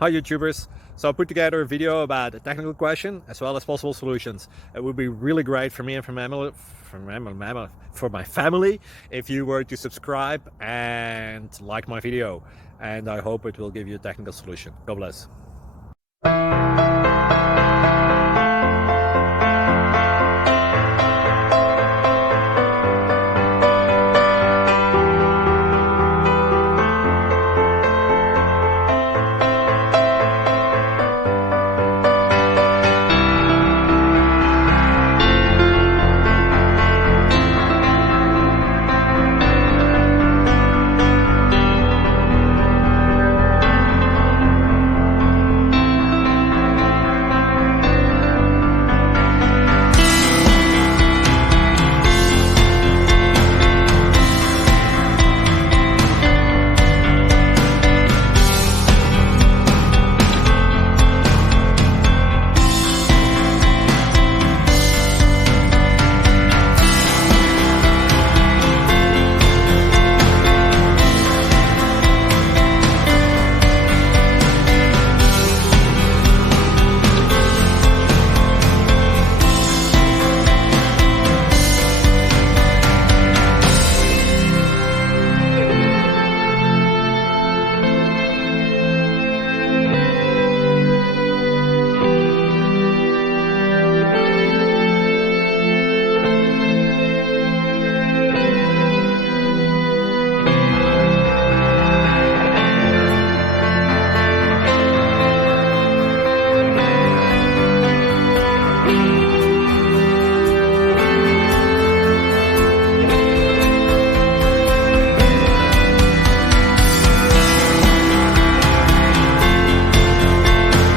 Hi YouTubers! So I put together a video about a technical question as well as possible solutions. It would be really great for me and for my family if you were to subscribe and like my video, and I hope it will give you a technical solution. God bless.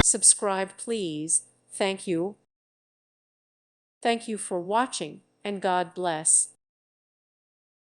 Subscribe, please. Thank you. Thank you for watching, and God bless.